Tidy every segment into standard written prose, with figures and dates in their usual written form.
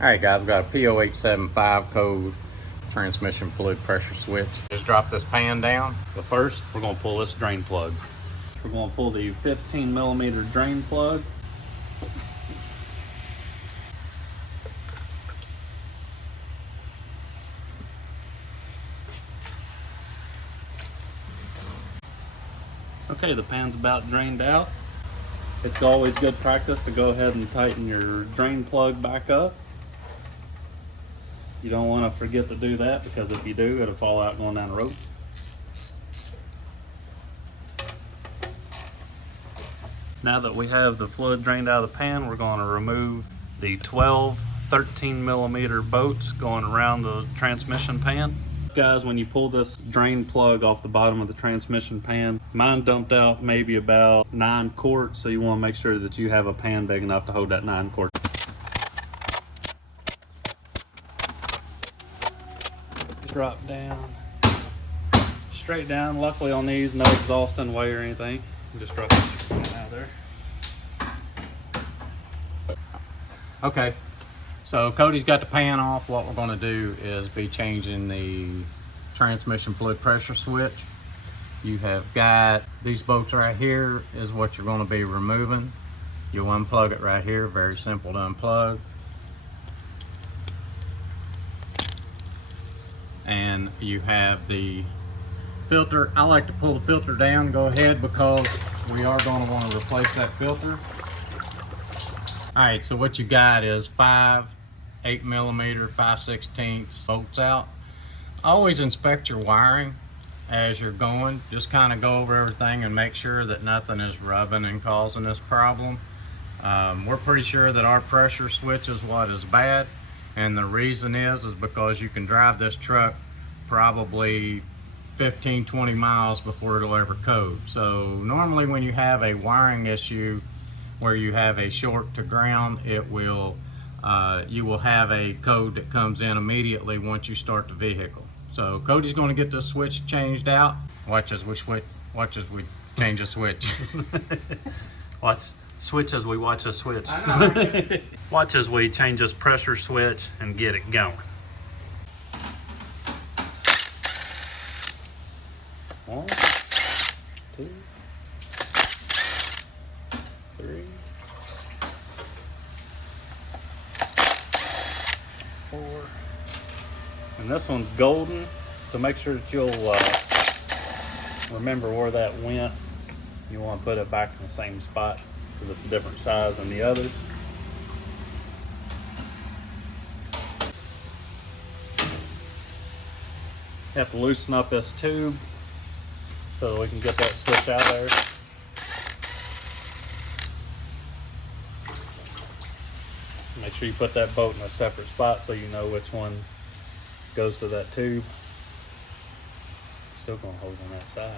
Alright guys, we've got a p0875 code transmission fluid pressure switch. Just drop this pan down. But first, we're going to pull this drain plug. We're going to pull the 15mm drain plug. Okay, the pan's about drained out. It's always good practice to go ahead and tighten your drain plug back up. You don't want to forget to do that, because if you do, it'll fall out going down the road. Now that we have the fluid drained out of the pan, we're going to remove the 12 13mm bolts going around the transmission pan. Guys, when you pull this drain plug off the bottom of the transmission pan, mine dumped out maybe about 9 quarts, so you want to make sure that you have a pan big enough to hold that 9 quarts. Drop down, straight down. Luckily on these, no exhaust in the way or anything. Just drop it out there. Okay, so Cody's got the pan off. What we're going to do is be changing the transmission fluid pressure switch. You have got these bolts right here is what you're going to be removing. You'll unplug it right here, very simple to unplug. And you have the filter. I like to pull the filter down. Go ahead, because we are going to want to replace that filter. Alright, so what you got is 5 8mm 5/16 bolts out. Always inspect your wiring as you're going. Just kind of go over everything and make sure that nothing is rubbing and causing this problem. We're pretty sure that our pressure switch is what is bad, and the reason is because you can drive this truck probably 15-20 miles before it'll ever code. So normally when you have a wiring issue where you have a short to ground, it will you will have a code that comes in immediately once you start the vehicle. So Cody's going to get this switch changed out. Watch as we change a switch. Switch as we watch a switch. I know, right? Watch as we change this pressure switch and get it going. 1, 2, 3, 4. And this one's golden, so make sure that you'll remember where that went. You want to put it back in the same spot, because it's a different size than the others. You have to loosen up this tube so that we can get that switch out there. Make sure you put that bolt in a separate spot so you know which one goes to that tube. Still going to hold on that side.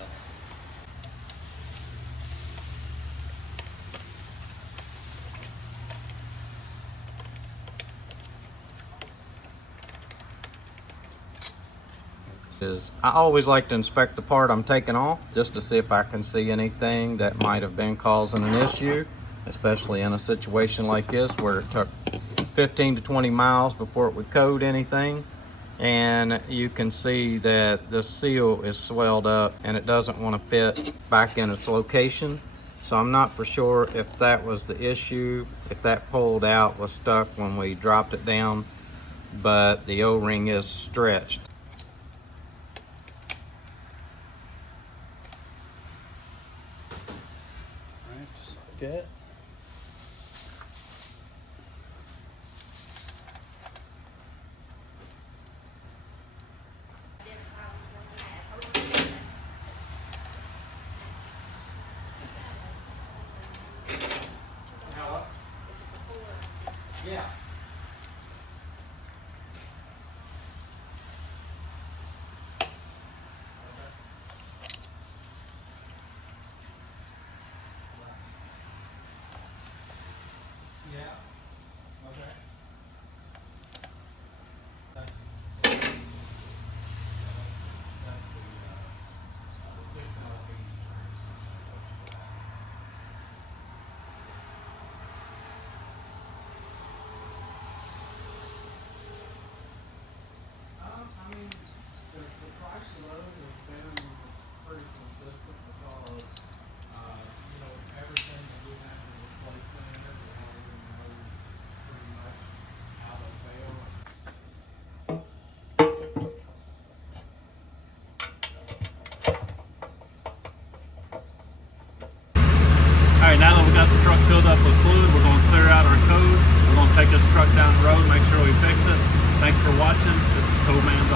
I always like to inspect the part I'm taking off, just to see if I can see anything that might have been causing an issue, especially in a situation like this where it took 15 to 20 miles before it would code anything. And you can see that the seal is swelled up and it doesn't want to fit back in its location. So I'm not for sure if that was the issue, if that pulled out was stuck when we dropped it down, but the O-ring is stretched. Just like that. Yeah. Alright, now that we got the truck filled up with fluid, we're going to clear out our codes. We're going to take this truck down the road, make sure we fixed it. Thanks for watching. This is Cool Man's